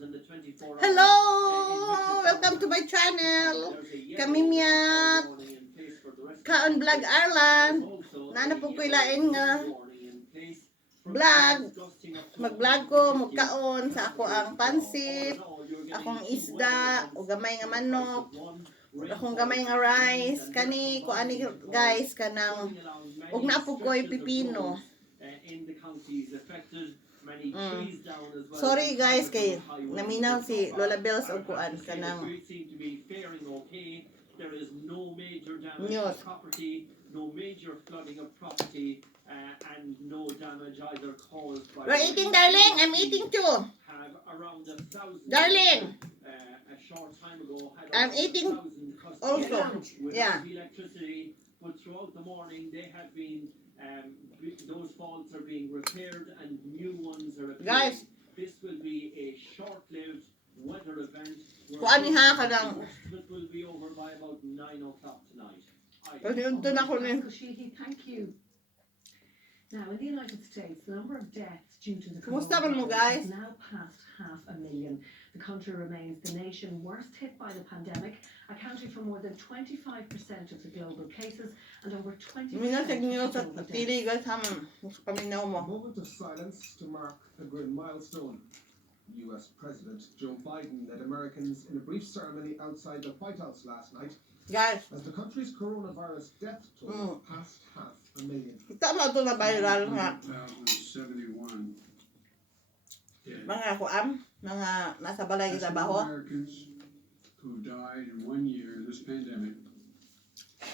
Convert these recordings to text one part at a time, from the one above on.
Hello! Welcome to my channel. Kamimyat. Kain Vlog Ireland. Nana po ko ilain nga vlog. Mag-vlog ko, magkaon sa ako ang pansit, akong isda, o gamay nga manok, akong gamay nga rice. Kani ko ani guys kanang ug na po ko'y pipino. Sorry guys kay naminaw si Lola Bells og kuan kanang news. No major flooding of property and no damage either caused by. We're eating, darling. I'm eating too. Have around 1,000. Darling. A short time ago had I'm eating also. Yeah. Electricity, but throughout the morning they have been. Those faults are being repaired and new ones are appearing. Guys, this will be a short-lived weather event. Kuan ni ha kanang. It will be over by about 9 o'clock tonight. Thank you. Now, in the United States, the number of deaths due to the coronavirus is now past 500,000. The country remains the nation worst hit by the pandemic, accounting for more than 25% of the global cases and over 20% of the deaths. A moment of silence to mark a grim milestone. U.S. President Joe Biden led Americans in a brief ceremony outside the White House last night. Guys, as the country's coronavirus death toll passed 500,000. Tama ito na viral nga. 1,071 Mga kuam, mga nasa balay trabaho. Americans who died in 1 year this pandemic.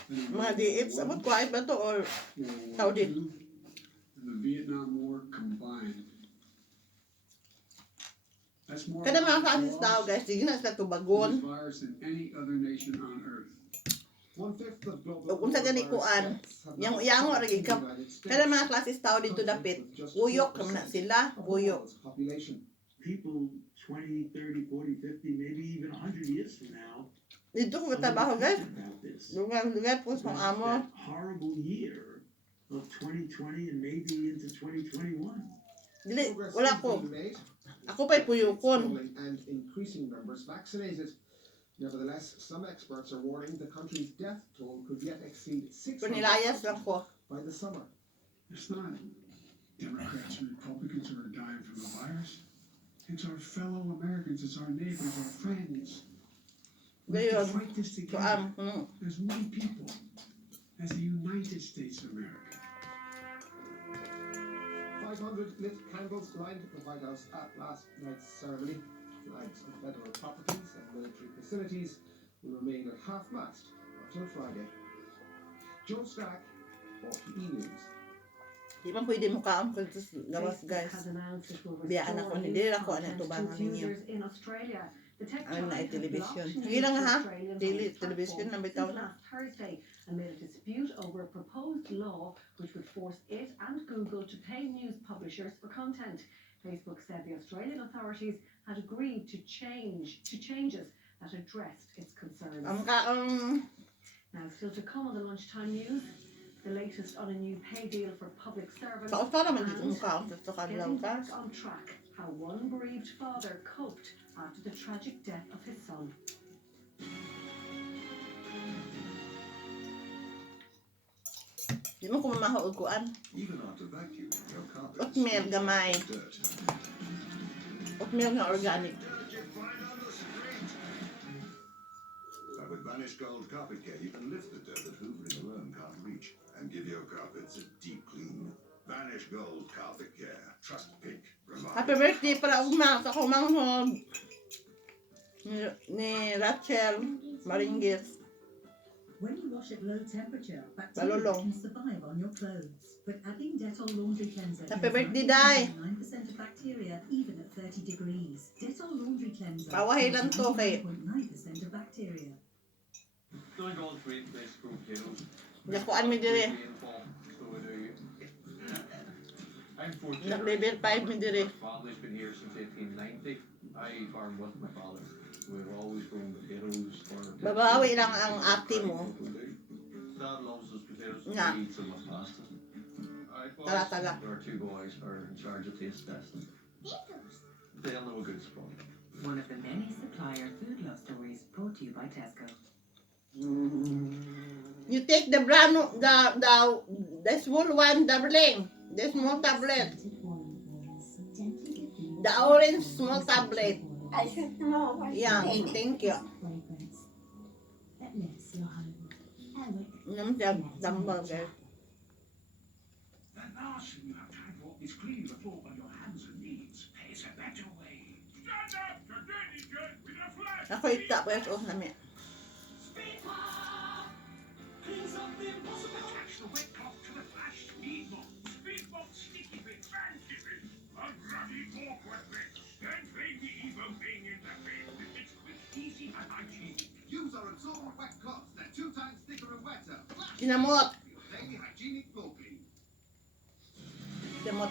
Mga diits, abot ko ay ba to or Saudi? And the Vietnam War combined. That's more Kada mga kasis tao guys, di na sa tubagon. virus than any other nation on earth. 1/5 of global Kung sa gani kuan, yang ori ka. Kada mga klases tao dito dapit, uyok naman na sila, uyok. People 20, 30, 40, 50, maybe even 100 years from now. Dito ko trabaho guys. Lugar po sa amo. That horrible year of 2020 and maybe into 2021. Dili, wala ko. Ako pa'y puyukon. And increasing numbers vaccinated. Nevertheless, some experts are warning the country's death toll could yet exceed 600,000 Punilayas lang ko. by the summer. It's not Democrats and Republicans who are dying from the virus. It's our fellow Americans, it's our neighbors, our friends. We have to fight this together as one people, as the United States of America. 500 lit candles lined the White House at last night's ceremony. Flags of federal properties and military facilities will remain at half-mast until Friday. Joe Stack, RTE News. Di ba pwede mo kaam kung gawas guys. Biyaan ako, hindi ako ano tubangan ninyo. Ano na ay television. Sige lang ha, daily television na bitaw na. Thursday amid a dispute over a proposed law which would force it and Google to pay news publishers for content. Facebook said the Australian authorities had agreed to changes that addressed its concerns. Now, still to come on the lunchtime news, the latest on a new pay deal for public servants and getting back on track how one bereaved father coped after the tragic death of his son. Di mo ko mamahaog kuan. Even after vacuuming your carpets, Oatmeal gamay. Oatmeal nga organic. But with Vanish Gold Carpet Care, you can lift the dirt that hoovering alone can't reach and give your carpets a deep clean. Vanish Gold Carpet Care. Trust Pink. Happy birthday para ugma sa kumanghod ni Rachel Maringis. When you wash at low temperature, bacteria can survive on your clothes. But adding Dettol laundry cleanser Happy birthday, Day! 9% of bacteria even at 30 degrees. Dettol laundry cleanser. Pawahay lang to kay 9% of bacteria. Doing all great place for potatoes. Yakuan mi dire. I'm fortunate. Nag-level 5 mi dire. My family's been here since 1890. I farmed with my father. We've always grown potatoes. Babawi lang ang ate mo. Dad loves those potatoes. Nga. He eats them with pasta. Tala-tala. Our two boys are in charge of taste testing. They'll know a good spot. one of the many supplier food love stories brought to you by Tesco. You take the brown, the small one, darling. The small tablet. The orange small tablet. I should know what Yeah, to thank you. Fragrance that lifts your home. Eric. Hamburger. The last thing you have time for is cleaning the floor on your hands and knees. There's a better way. Stand up to dirty dirt with a flash. Ako ita ko yung namin. Speed mop cleans up the impossible. Attach the wet cloth to the flash speed mop. Speed mop sticky bits and bits. A grubby awkward bit. Then fling the evil thing in the bin. It's quick, easy, and hygienic. Use our absorbent wet cloths. They're 2 times thicker and wetter. Flash Kinamot. for your daily hygienic floor clean. Kinamot.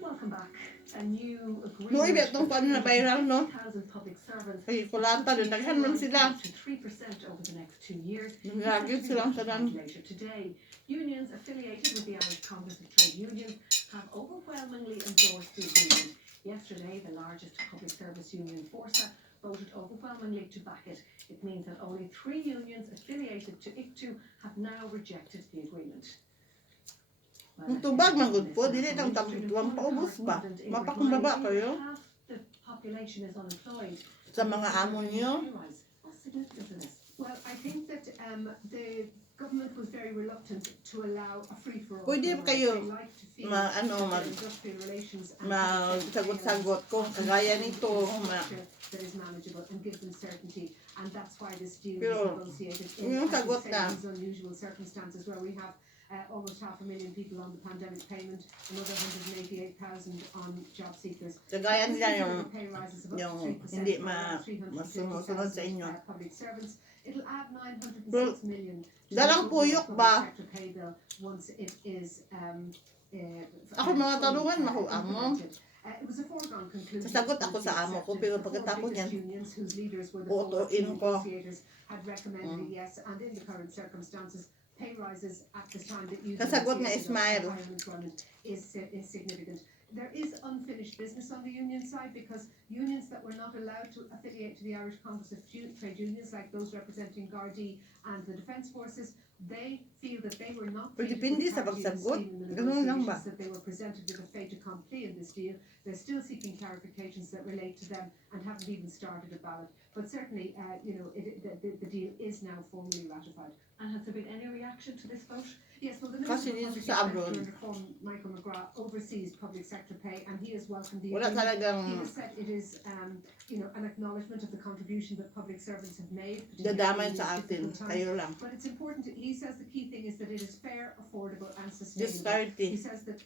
Welcome back. A new agreement. No, ibig itong paano na viral, no? 1,000 public servants. Ay, kulanta din. Naghan man sila. To 3% over the next 2 years. Nagagit silang tanan. Later today, unions affiliated with the Irish Congress of Trade Unions have overwhelmingly endorsed the agreement. Yesterday, the largest public service union, Forsa, voted overwhelmingly to back it. It means that only 3 unions affiliated to ICTU have now rejected the agreement. Ang tubag man gud po, dili tang tabuan paubos ba? Mapakumbaba kayo Half the population is unemployed. sa mga amo niyo. What's significant in this? Well, I think that the government was very reluctant to allow a free-for-all. Pwede kayo sagot-sagot kung kagaya nito. That is manageable and gives them certainty, and that's why this deal Pero, was negotiated yung sagot na. these unusual circumstances where we have almost 500,000 people on the pandemic payment, another 188,000 on job seekers. Kagaya nila yung Pay rises of up to yung 3% hindi for around 350,000 masunod sa inyo. Public servants. It'll add 906 Well, million to dalang the puyok public ba? sector pay bill once it is Ako mga tanungan, makuha mo. It was a foregone conclusion. Sasagot ako sa amo ko, pero pagkatapos niyan, uutuin ko. Had recommended yes, and in the current circumstances, pay rises at the time that you Kasagot na Ismail. is significant. There is unfinished business on the union side because unions that were not allowed to affiliate to the Irish Congress of Trade Unions, like those representing Gardaí and the Defence Forces, they feel that they were not Pero depende sa pagsagot. Ganun lang ba? that they were presented with a fait accompli in this deal. They're still seeking clarifications that relate to them and haven't even started a ballot. But certainly, the deal is now formally ratified. And has there been any reaction to this vote? Yes, well, the Kasi Minister of dito Public sa abroad. Sector and Reform, Michael McGrath, oversees public sector pay, and he has welcomed the Wala agreement. talagang He has said it is, an acknowledgement of the contribution that public servants have made. dadamay particularly in sa these atin. difficult times. Kayo lang. But it's important. He says the key thing is that it is fair, affordable, and sustainable. He Disparity. says that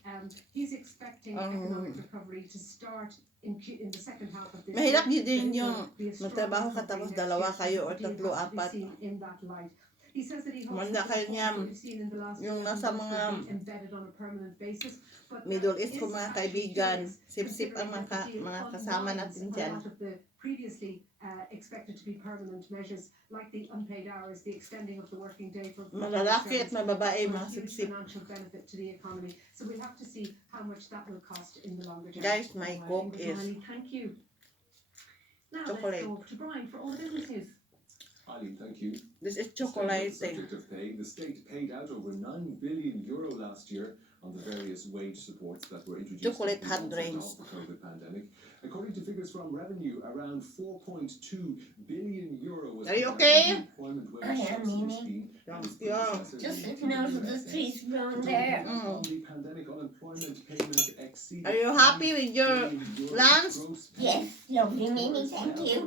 he's expecting economic recovery to start in the second half of this Mahirap year. din There yung will be a strong magtrabaho ka recovery tapos next dalawa year. kayo o The deal tatlo, has to be apat. seen in that light. He says that he hopes Manda that kayo the niya, reforms we've seen in the last yung 7 nasa months mga will be embedded on a permanent basis. But Middle that East is ko mga actually kaibigan, curious, sip-sip ang considering that the deal mga kasama unwinds natin a dyan. lot of the previously expected to be permanent measures like the unpaid hours, the extending of the working day for Malalaki at mababae, for a mga huge sip-sip. financial benefit to the economy. So we'll have to see how much that will cost in the longer term. Guys, my coke is Thank you. Now chocolate. let's go to Brian for all the business news. Eileen, thank you. This is Staying on chocolate. the subject of pay, the state paid out over €9 billion last year on the various wage supports that were introduced Chocolate at the hot onset drinks. of the COVID pandemic. According to figures from revenue, around €4.2 billion was Are you provided okay? in the employment wage I am, subsidy Mimi. scheme. and its Yeah. predecessor, Just the looking out of the USS. trees down The there. total on the pandemic unemployment payment exceeded Are you happy with your €5 billion lunch? gross pay. Yes, lovely, Mimi, thank you.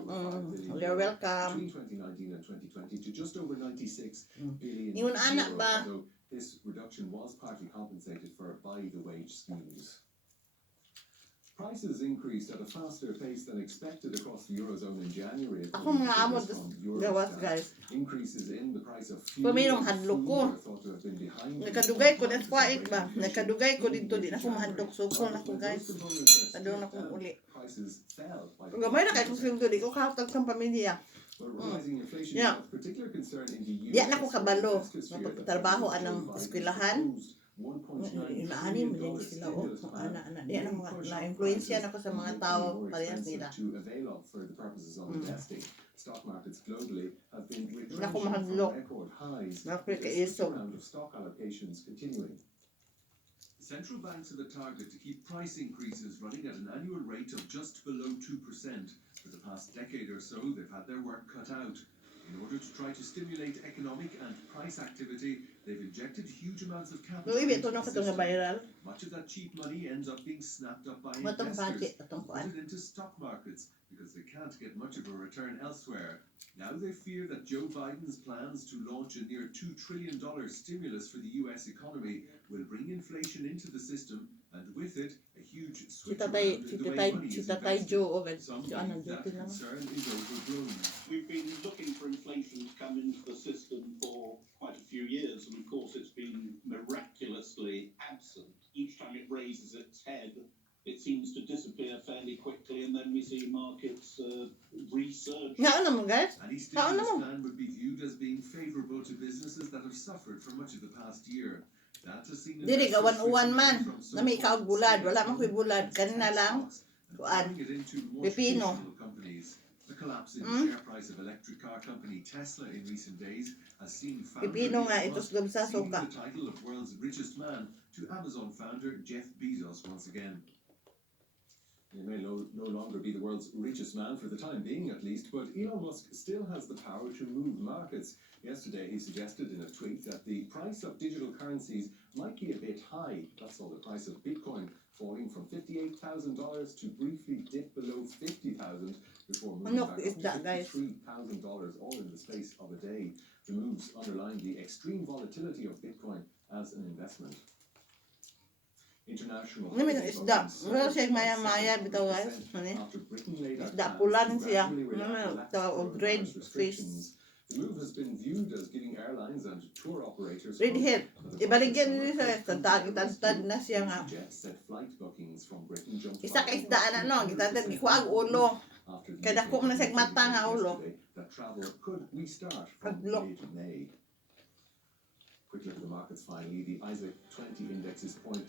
You're welcome. Between 2019 and 2020 to just over 96 billion Yun, anak euro, ba? although this reduction was partly compensated for by the wage schemes. Prices increased at a faster pace than expected across the Eurozone in January. Ako mga amo gawas guys. Increases in the price of fuel Paminong and hadlok food ko. are thought to have been behind. Nakadugay ko na kwait ba? Nakadugay ko dito, di na ko mahadlok. Sukol na ko guys. Kadung na kong uli. Prices fell by Kung gamay na kayo kung sweldo, di ko kahatag sa pamilya. Rising inflation Yeah. is of particular concern in the Di na ko US, kabalo. where investors fear that Napagtrabaho President anang Joe Biden eskwelahan. proposed Inaani mo din sila o ana di ano na-influensya na ko sa mga tao parehas nila. To avail of for the purposes of investing. Stock markets globally have been Naku, retrenching mahadlok. from record highs, Naku, with the kaiso. second round of stock allocations continuing. Central banks have a target to keep price increases running at an annual rate of just below 2%. For the past decade or so, they've had their work cut out. In order to try to stimulate economic and price activity, they've injected huge amounts of capital Luwi into ito na the ko nga system. viral. Much of that cheap money ends up being snapped up by Matong investors pati atong who kuan. put it into stock markets because they can't get much of a return elsewhere. Now they fear that Joe Biden's plans to launch a near $2 trillion stimulus for the US economy will bring inflation into the system and with it a huge Si switch around tatay in the way money si is tatay invested. Joe o Some si ano believe that duty na. concern is overblown. We've been looking for inflation to come into the system for quite a few years, and of course it's been miraculously absent. Each time it raises its head, it seems to disappear fairly quickly, and then we see markets resurge. Nga ano mo guys? Any Ano stimulus mo? plan would be viewed as being favourable to businesses that have suffered for much of the past year. That has seen Dili investors gawan-uwan man. switching Na may from ikaw bulad, so-called wala man ko'y bulad. stocks Kanina lang. and Kuan. turning it into more Pipino. traditional companies. The collapse in the share price of electric car company Tesla in recent days has seen founder Pipino nga Elon ito Musk sa ceding suka. the title of world's richest man to Amazon founder Jeff Bezos once again. He may no longer be the world's richest man for the time being, at least, but Elon Musk still has the power to move markets. Yesterday, he suggested in a tweet that the price of digital currencies might be a bit high. That's all the price of Bitcoin, falling from $58,000 to briefly dip below $50,000 before moving Ano back is up that, to guys? $53,000, all in the space of a day. The moves underline the extreme volatility of Bitcoin as an investment. International Ano may isda? Wala siya maya-maya bitaw guys. Ano? after Britain laid out Isda plans pulan to siya. gradually Ano relax tawag og red coronavirus fish. restrictions. The move has been viewed as giving airlines and tour operators Red hope head. that the Ibaligyan virus nila sa summer could tagtad na siya nga. Jet set flight bookings from Britain jumped Isa ka by isdaan ano, over gitatad 200% gikuag ulo. after the Kada ko man sa mata nga ulo. yesterday that travel could restart from Paglo. mid-May. Quick look at the markets finally. The ISIC 20 index is 0.8%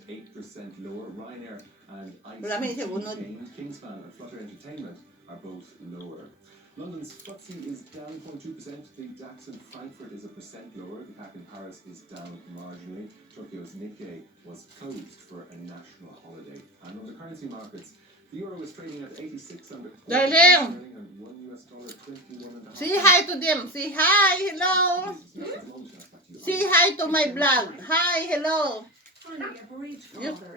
lower. Ryanair and Wala may siya unod. Kain, Kingspan and Flutter Entertainment are both lower. London's FTSE is down 0.2%. The DAX in Frankfurt is 1% lower. The CAC in Paris is down marginally. Tokyo's Nikkei was closed for a national holiday. And on the currency markets, the euro is trading at 86 under Darling! and $1 21.5. Say hi to them. Say hi. Hello. Say hi to my vlog. Hi. Hello.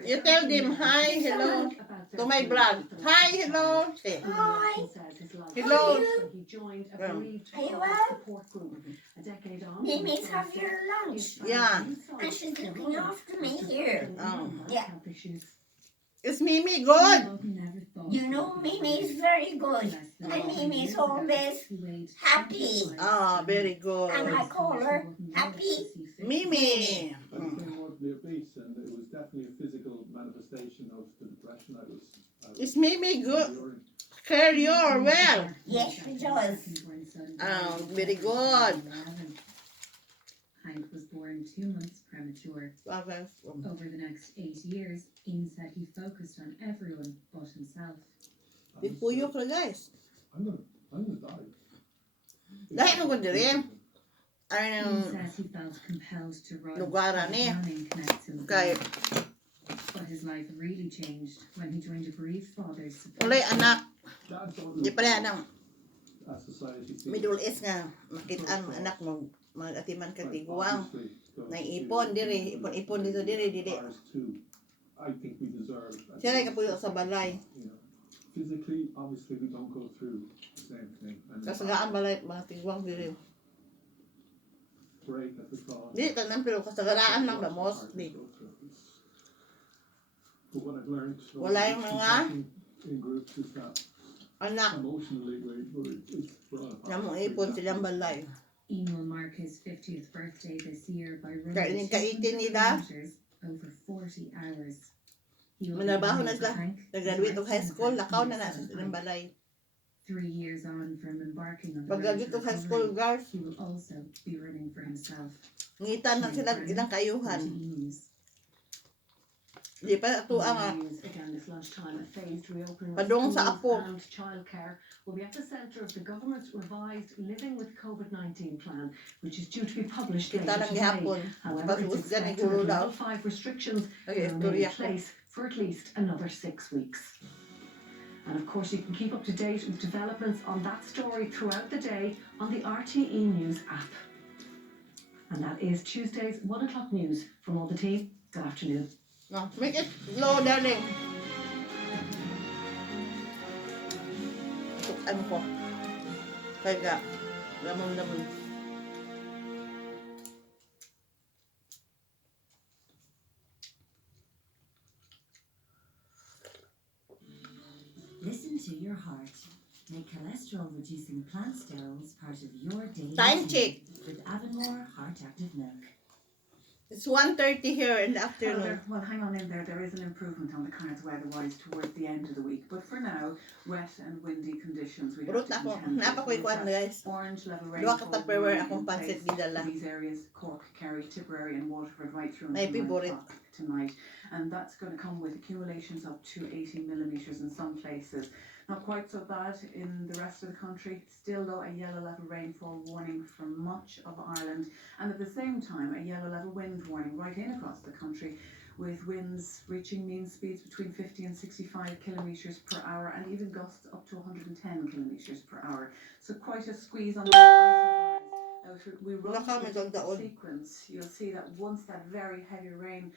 You tell them hi. Hello. To my vlog. Hi. Hello. Say. Hi. Hello. He joined a bereaved Are you father well? support group. A decade on, Mimi's having her lunch. Yeah. And she's looking after me here. Oh. Yeah. It's Mimi. Good. You know, Mimi's very good. And Mimi's always happy. Ah, very good. And I call her Happy. Mimi. I became morbidly obese, and it was definitely a physical manifestation of the depression I was It's Mimi. Good. enduring. Carry your well. Yes, she does. Very good. Hank was born 2 months premature. Okay. Over the next 8 years, Ian said he focused on everyone but himself. I was, Puyok na guys. I'm gonna die. Dahil nung ko diri. Ian Ang says he felt compelled to run. Lugaran but eh. running connects him with kay God. But his life really changed when he joined a bereaved father's support. ulay anak. Dad don't Di look pa rin ang at society thinks. middle age nga. Makita ang anak mo. Mag-atiman ka Like, tiguang. obviously, going Naipon to diri. Ipon dito diri. Dili. ours too. I think we deserve. Siya rin kapuyok sa balay. You know, physically, obviously, we don't go through the same thing. And Kasagaan balay. Mga tiguang diri. break at the cross. Di, tanan pero kasagaraan lang the mostly. But what I've learned Wala yung mga in groups is that anak. emotionally it's brought apart. Namong ipon silang balay. Ian will mark his 50th birthday this year by Kainin running kaitin 200 nila. kilometers over 40 hours. He will be Manabaho na running sila. for Hank Nag-graduate of high school. for Lakaw na na years sa silang balay. 3 years on from embarking on the road Pag-graduate to of high school, recovery, guys. he will also be running for himself. Ngitan na sila ilang kayuhan. To Ian's. Di pa ito ang News again this lunchtime, a phased reopening of padung sa schools apo. and childcare will be at the centre of the government's revised Living with COVID-19 plan, which is due to be published Kita later lang today. gihapon. However, it's Pasus gani expected guro that daw. level 5 restrictions Okay, will remain istorya in ko. place for at least another 6 weeks. And of course, you can keep up to date with developments on that story throughout the day on the RTE News app. And that is Tuesday's 1 o'clock news. From all the team, good afternoon. No, make it low, darling. Tukan ko. Kaya, lamon-lamon. Listen to your heart. Make cholesterol-reducing plant sterols part of your daily Time routine check. with Avonmore Heart Active Milk. It's 1:30 here in the Well, afternoon. well, hang on in there. There is an improvement on the cards weather-wise towards the end of the week. But for now, wet and windy conditions. We have Urot to ako. contend with. Napakoy We've kuan got guys. orange level Dua ka rainfall Tupperware warning akong in pansit place gidala. for these areas: Cork, Kerry, Tipperary and Waterford right through May until 9 favorite. o'clock tonight. And that's going to come with accumulations up to 80 millimetres in some places. Not quite so bad in the rest of the country. Still, though, a yellow level rainfall warning for much of Ireland. And at the same time, a yellow level wind warning right in across the country, with winds reaching mean speeds between 50 and 65 kilometres per hour, and even gusts up to 110 kilometres per hour. So quite a squeeze on the isobars. Now, if we run through the sequence, you'll see that once that very heavy rain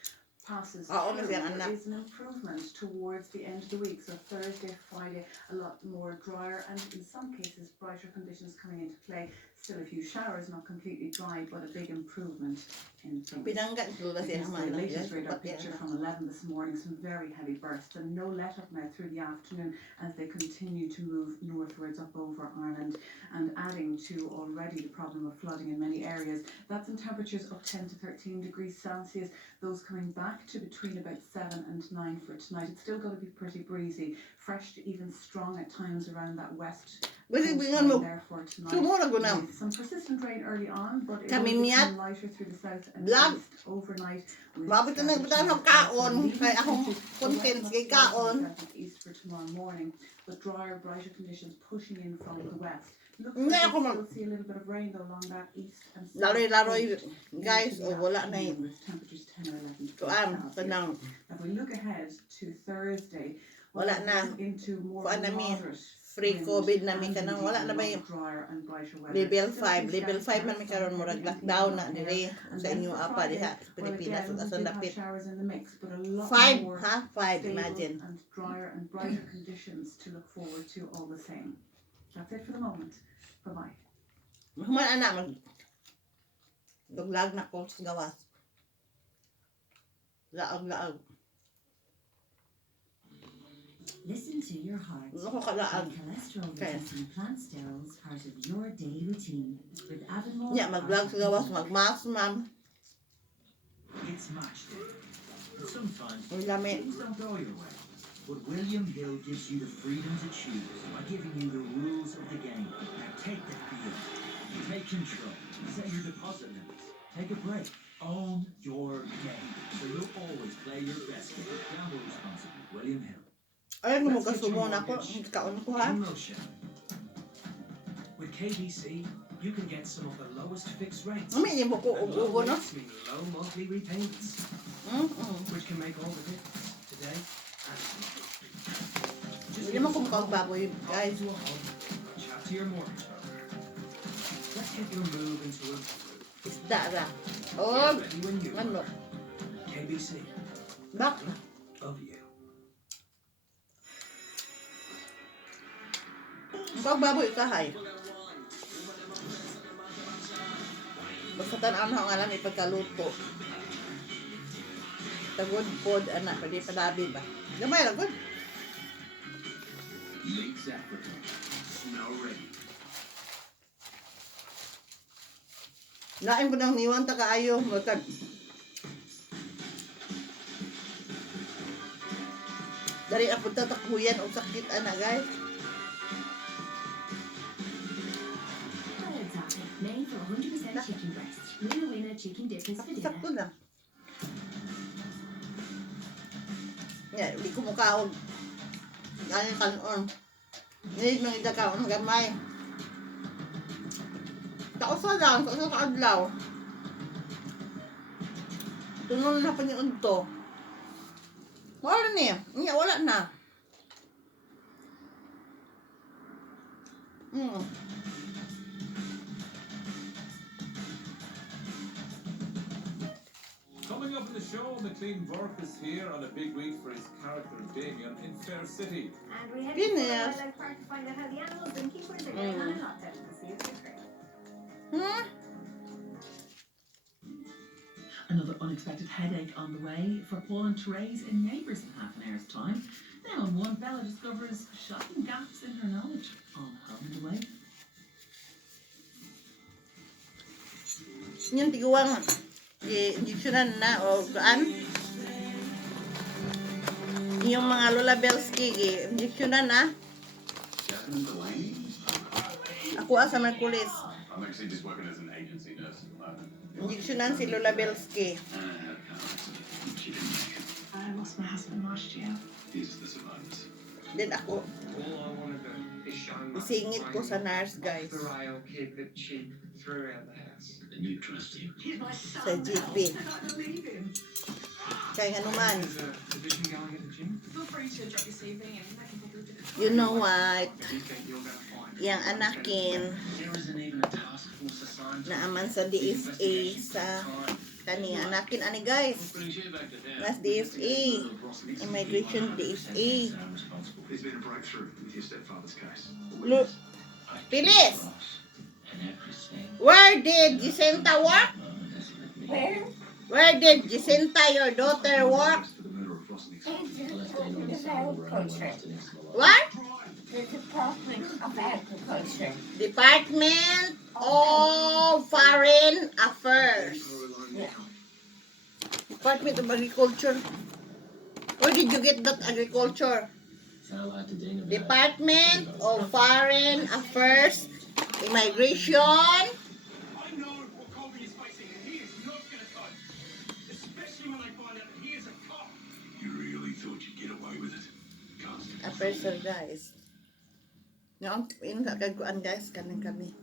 passes through, there is an improvement towards the end of the week. So Thursday, Friday, a lot more drier, and in some cases brighter conditions coming into play. Still a few showers, not completely dry, but a big improvement in things. The latest radar picture from 11 this morning, some very heavy bursts and no let up now through the afternoon as they continue to move northwards up over Ireland, and adding to already the problem of flooding in many areas. That's in temperatures of 10 to 13 degrees Celsius, those coming back to between about 7 and 9 for tonight. It's still going to be pretty breezy, fresh to even strong at times around that west coastline there for tonight. With some persistent rain early on, but it will become lighter through the south and east overnight. Mabot na nagbutan ng kaon. Kaya akong content kay kaon. East for tomorrow morning, but drier, brighter conditions pushing in from the west. Looks Hindi like ako we'll still see a little bit of rain though along that east and south Laroy, coast guys, into the o wala na yun. afternoon, with temperatures 10 or 11 degrees Tuan, Celsius. tanang. If we look ahead to Thursday, Wala na. into more Kuan na mi. moderate Free wind COVID na mi and kanang indeed wala na ba a lot yung drier and brighter weather. level Still 5. some Level 5 scattered man mi showers, karon some murag heavy and lockdown even na up dire here. And sa then inyo for apa Friday, diha sa Pilipinas well, ug again, asan we did have dapit. showers in the mix, but a lot 5, more ha? 5, stable imagine. and drier and brighter conditions to look forward to all the same. That's it for the moment. Bye-bye. Human anak mag duglag na ko sa gawas. Laag. Listen to your heart. Ako kalaag. Make cholesterol-reducing plant sterols part of your daily routine with Avonmore. Yeah, mag-vlog sa gawas, mag-mask, ma'am. It's match day. And sometimes Ang lamit. things don't go your way. But William Hill gives you the freedom to choose by giving you the rules of the game. Now take the field. Take control. Set your deposit limits. Take a break. Own your game. So you'll always play your best game. Gamble responsibly. William Hill. Ay, kung magkasumon ako, kaon ko ha. With KBC, you can get some of the lowest fixed rates. Mami, mo ko ubo no? Low monthly repayments, which can make all the difference today and tomorrow. Hindi mo ko magbaboy, guys. Chat to your mortgage broker. Let's get your move into a Isda ra. Oh, ano? KBC. Bak. Of you. Pagbaboy kahay. Basta tan-an ho nga lang ipagkaluto. Tagod pod anak, pwede palabi ba? Gamay lang good. Lakes Africa. Snow ready. Lain ko nang niwan ta kaayo, magkag. Dari ako tatakbuyan o sakit ana guys. Made for 100% chicken breast. Winner chicken dippers for dinner. Sakto lang. kumukaog. Gani kanon. Need mang idakaon gamay. Tausa lang, tausa sa adlaw. Tunon na pa ni unto. Wala ni. Nya wala na. Coming up in the show, McLean Burke is here on a big week for his character Damien in Fair City. And we head to Wildlife Park to find out how the animals and keepers are getting on in lockdown. We'll see you later. Another unexpected headache on the way for Paul and Therese in Neighbours in half an hour's time. Then on one, Bella discovers shocking gaps in her knowledge. On home and away. Yung tiguang injeksyonan na o gaan. Yung mga Lola Belski injeksyonan na. Ako sa Merkulis. I'm actually just working as an agency nurse at the moment. Injeksyonan si Lola Belski. She didn't make it. I lost my husband last year. These are the survivors. Then ako, All I want to do is show my isingit ko sa nurse, guys. the rail, keep it cheap throughout the house. And you trust him. He's my son. Sa GP. I believe him. Kaya nga naman, There's a division going at the gym. Feel free to drop your CV and I can probably do it. you know what? Do you think you're going to find Yang anakin There isn't even a task force assigned to na aman sa DFA sa kani anakin ani guys. Nas DFA. Immigration DFA. There's been a breakthrough with your stepfather's case. Look. Pilis! Where did Jacinta work? Where? Where did Jacinta, your daughter, work? Agriculture. What? The Department of Agriculture. Department of Foreign Affairs. Yeah. Department of Agriculture. Where did you get that agriculture? Department of Foreign Affairs, Immigration. I know what Colby is facing, and he is not going to cope. Especially when they find out that he is a cop. You really thought you'd get away with it? Affairs, guys. No, yun kagaguan guys, kanin kami.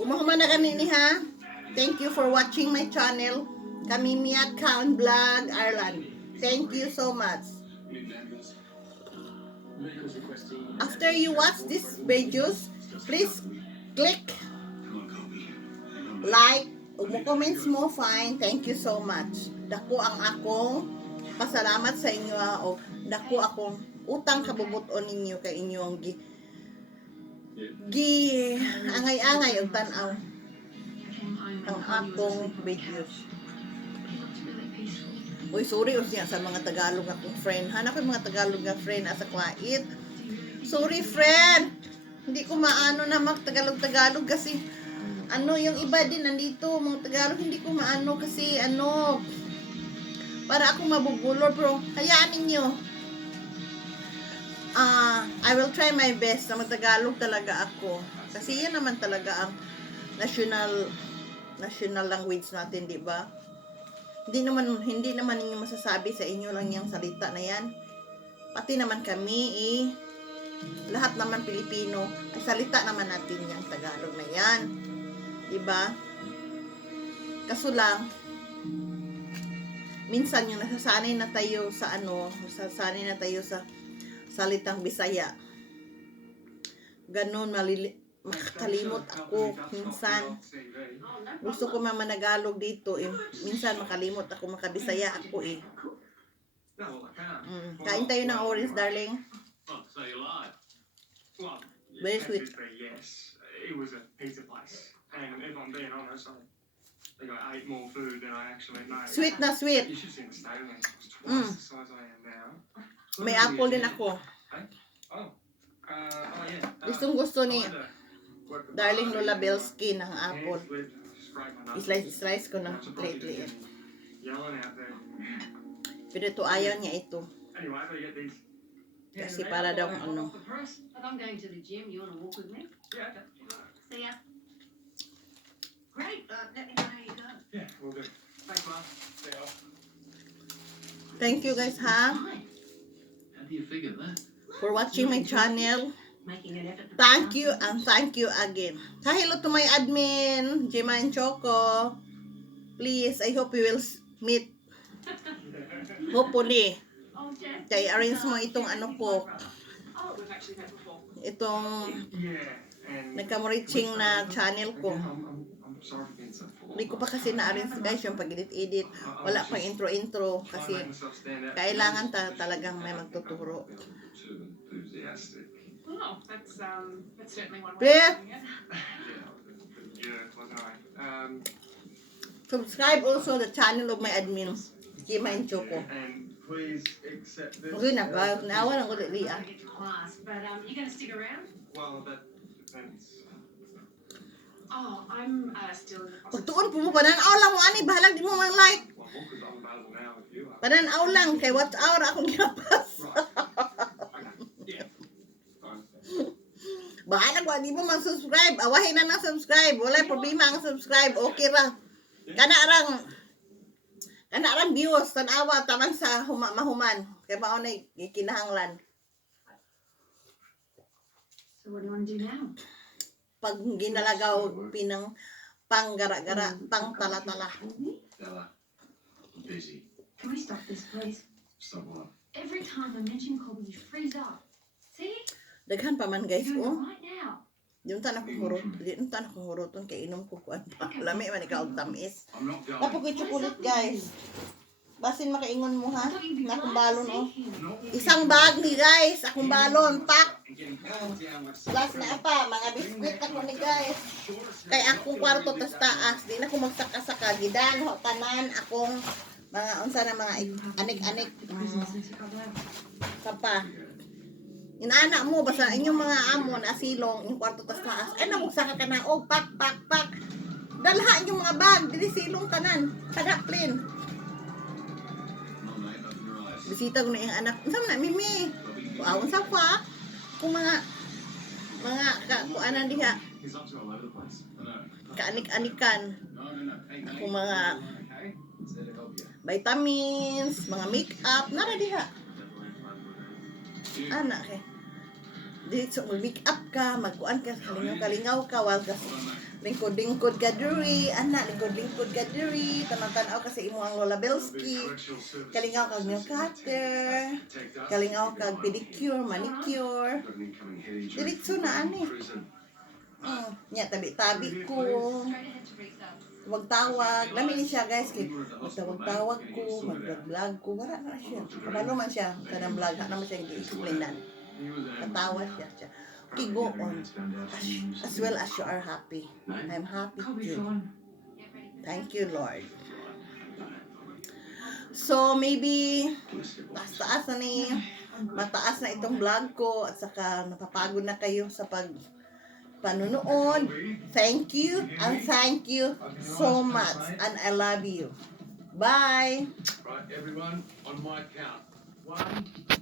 Umahuma na kami ni ha. Thank you for watching my channel. Kamimyat, Kain Vlog, Ireland. Thank you so much. After you watch these videos, please click like, comments mo, fine. Thank you so much. Dako ang akong pasalamat sa inyo o dako akong utang kabubuton ninyo kay inyong angay-angay og tan-aw ang akong videos. Uy, sorry siya sa mga Tagalog akong friend. Hanap ko mga Tagalog nga friend asa kwait. Sorry friend. Hindi ko maano na mag-Tagalog kasi yung iba din nandito, mga Tagalog hindi ko maano kasi para ako mabubulor pero hayaan ninyo. I will try my best na mag-Tagalog talaga ako. Kasi yan naman talaga ang national language natin, di ba? Hindi naman ninyo masasabi sa inyo lang yung salita na yan. Pati naman kami lahat naman Pilipino, ay salita naman natin yung Tagalog na yan. Diba? Kaso lang, minsan yung nasasanay na tayo sa salitang Bisaya. Ganon, makakalimot ako minsan. Gusto ko mamanagalog dito minsan makalimot ako, makabisaya ako Kain tayo ng orange, darling. So you lied. Well, Very sweet. Yes, it was a pizza place. And if I'm being honest, I think I ate more food than I actually made. Sweet na sweet. You should see the state of me. I was twice the size I am now. May apple din ako. Yeah. Gustong gusto ni Darling Lola Belski ng apple. Slice ko na lately. Pero ito ayaw niya ito. Kasi para daw ano. I'm going to the gym. You want to walk with me? Yeah, okay. See ya. Great. Let me know how you go. Yeah, we'll do. Thanks, Mum. See ya. Thank you guys, ha? How do you figure that? For watching my channel. Making an effort to Thank you and thank you again. Say hello to my admin, Jima and Choco. Please, I hope we will meet. Hopefully. Kaya arrange mo itong ano ko. Itong nagka-reaching na channel ko. Hindi ko pa kasi na-arrange guys yung pag-edit-edit. Wala pang intro-intro kasi kailangan talagang may magtuturo. Oh, that's certainly one way Please. of doing it. Yeah, wasn't I? Subscribe also the channel of my admin, Jima and Choco. And please accept this. Okay na ba? Naawa lang ko dali ah. Get to class, but you gonna stick around? Well, that depends. Oh, I'm still in the process. Pagtuon po mo, pananaw lang mo, ani, bahalag di mo mang like. Well, because I'm available now if you are. Pananaw lang, kay watch hour akong ginapas. Bahalag ba, di mo mang subscribe. Awahin na ng subscribe. Wala problema ang subscribe. Okay ra. Kanarang views, tanawa, taman sa mahuman. Kaya ba na kinahanglan. So what do you want to do now? Pag ginalagaw, pinang panggara-gara, pang tala-tala. Ella, I'm busy. Can we stop this, please? Stop what? Every time I mention Kobe, you freeze up. See? Daghan pa man guys, You're doing oh. it right now. Yung tanah kong hurot, yung tanah kong huroton, kay inom ko kuan pa. Lami man ikaw og tamis. Tapos ko chocolate guys. Basin makaingon mo ha, na akong balon oh. Isang bag ni guys, akong balon, pak. Plus na pa, mga biskwit ako ni guys. Kay akong kwarto tas taas, di na ko magsaka-saka, gidan, tanan, akong mga unsa na mga anik-anik. Papa. Inaanak mo, basta inyong mga amon, asilong, yung kwarto tas taas. Ay, namugsaka ka na, oh, pak. Dalha inyong mga bag, dili silong tanan. Kada plain. Bisita ko na yung anak. Unsa na, Mimi? Kuawon sa pa. Kung mga kuanan diha. Kaanik-anikan. Kung mga vitamins, mga make-up, nara diha. Anak eh. Dito mag-make up ka, magkuan ka, kalingaw ka, wag ka. Lingkod ka diri, anak, lingkod ka diri, tanang-tanaw ka sa imo ang Lola Belski. Kalingaw kag nail cutter, kalingaw kag pedicure, manicure. Diretso na ani. Nya tabi-tabi ko. Wag-tawag, lami ni siya guys kay tawag ko, mag-vlog ko, wala na siya. Kabalo man siya kanang vlog, na man siya gi-explainan. Katawa siya. Okay, go on. As well as you are happy. I'm happy too. Thank you, Lord. So, maybe taas na ni mataas na itong vlog ko at saka napapagod na kayo sa panunood. Thank you and thank you so much and I love you. Bye. Right, everyone, on my count. 1,